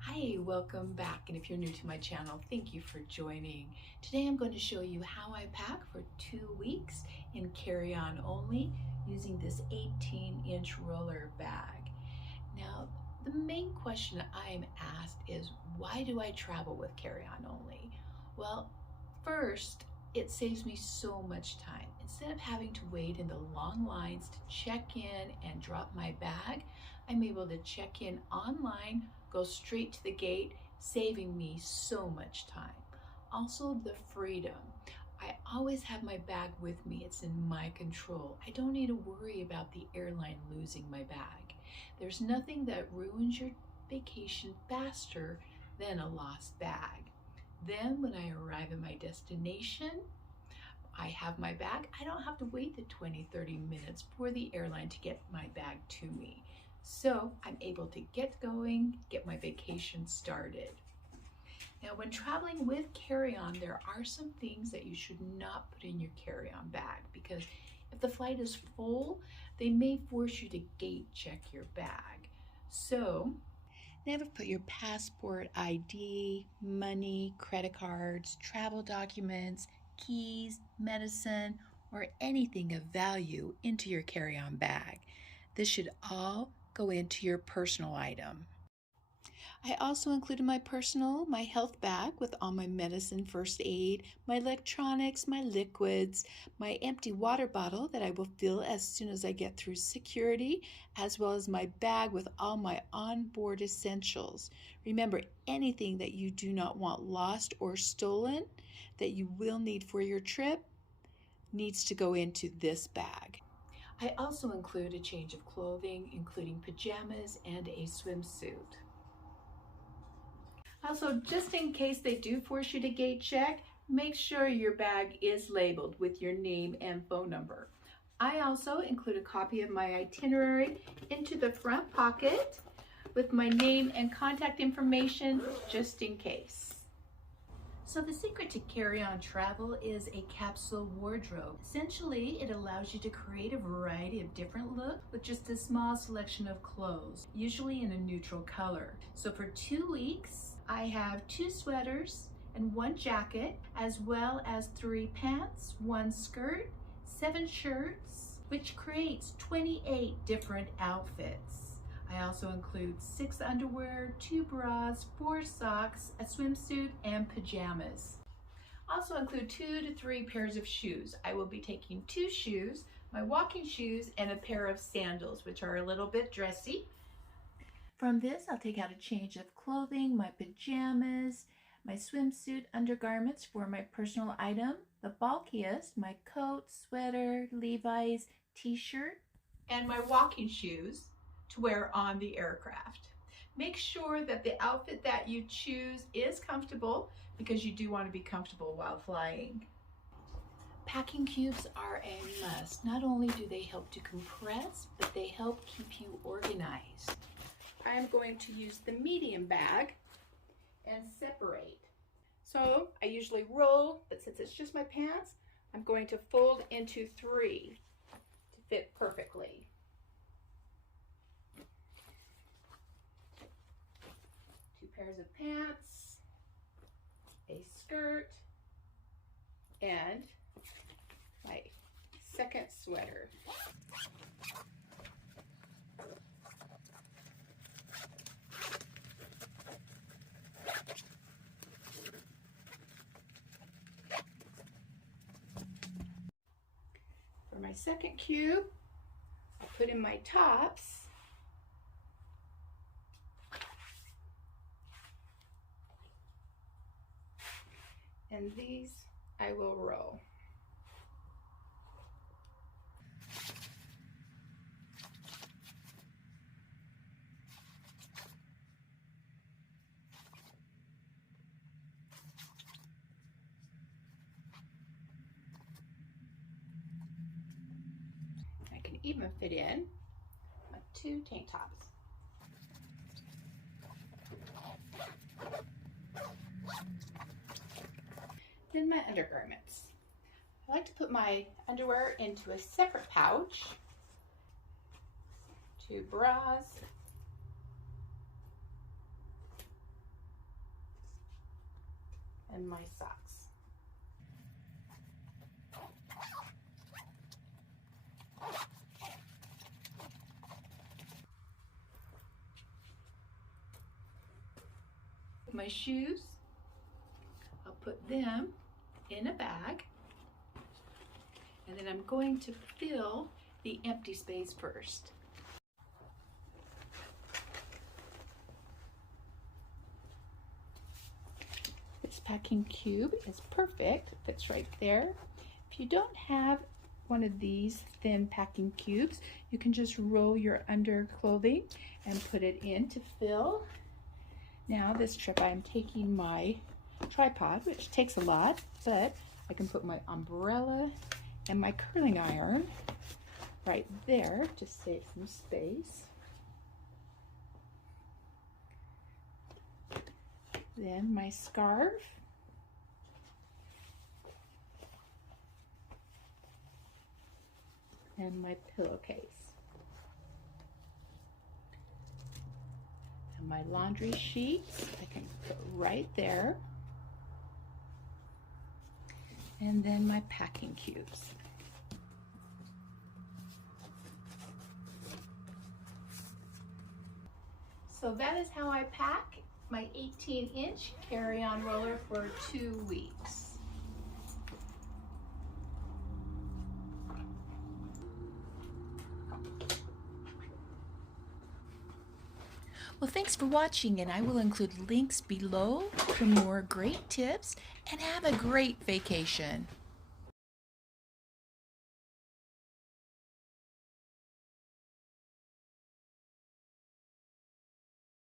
Hi, welcome back. And if you're new to my channel, thank you for joining. Today I'm going to show you how I pack for 2 weeks in carry-on only using this 18-inch roller bag. Now, the main question I'm asked is, why do I travel with carry-on only? Well, first, it saves me so much time. Instead of having to wait in the long lines to check in and drop my bag, I'm able to check in online, go straight to the gate, saving me so much time. Also, the freedom. I always have my bag with me. It's in my control. I don't need to worry about the airline losing my bag. There's nothing that ruins your vacation faster than a lost bag. Then when I arrive at my destination, I have my bag. I don't have to wait the 20-30 minutes for the airline to get my bag to me. So I'm able to get going, get my vacation started. Now, when traveling with carry-on, there are some things that you should not put in your carry-on bag because if the flight is full, they may force you to gate check your bag. So never put your passport, ID, money, credit cards, travel documents, keys, medicine, or anything of value into your carry-on bag. This should all go into your personal item. I also included my health bag with all my medicine, first aid, my electronics, my liquids, my empty water bottle that I will fill as soon as I get through security, as well as my bag with all my onboard essentials. Remember, anything that you do not want lost or stolen that you will need for your trip needs to go into this bag. I also include a change of clothing, including pajamas and a swimsuit. Also, just in case they do force you to gate check, make sure your bag is labeled with your name and phone number. I also include a copy of my itinerary into the front pocket with my name and contact information just in case. So the secret to carry-on travel is a capsule wardrobe. Essentially, it allows you to create a variety of different looks with just a small selection of clothes, usually in a neutral color. So for 2 weeks, I have 2 sweaters and 1 jacket, as well as 3 pants, 1 skirt, 7 shirts, which creates 28 different outfits. I also include 6 underwear, 2 bras, 4 socks, a swimsuit, and pajamas. Also include 2 to 3 pairs of shoes. I will be taking 2 shoes, my walking shoes, and a pair of sandals, which are a little bit dressy. From this, I'll take out a change of clothing, my pajamas, my swimsuit undergarments for my personal item, the bulkiest, my coat, sweater, Levi's, t-shirt, and my walking shoes to wear on the aircraft. Make sure that the outfit that you choose is comfortable because you do want to be comfortable while flying. Packing cubes are a must. Not only do they help to compress, but they help keep you organized. I'm going to use the medium bag and separate. So I usually roll, but since it's just my pants, I'm going to fold into 3 to fit perfectly. Pairs of pants, a skirt, and my second sweater. For my second cube, I'll put in my tops. And these I will roll. I can even fit in my 2 tank tops. Then my undergarments. I like to put my underwear into a separate pouch. 2 bras, and my socks. My shoes, I'll put them in a bag, and then I'm going to fill the empty space first. This packing cube is perfect, fits right there. If you don't have one of these thin packing cubes, you can just roll your underclothing and put it in to fill. Now this trip I'm taking my tripod, which takes a lot, but I can put my umbrella and my curling iron right there to save some space. Then my scarf. And my pillowcase. And my laundry sheets, I can put right there. And then my packing cubes. So that is how I pack my 18-inch carry-on roller for 2 weeks. Well, thanks for watching, and I will include links below for more great tips, and have a great vacation.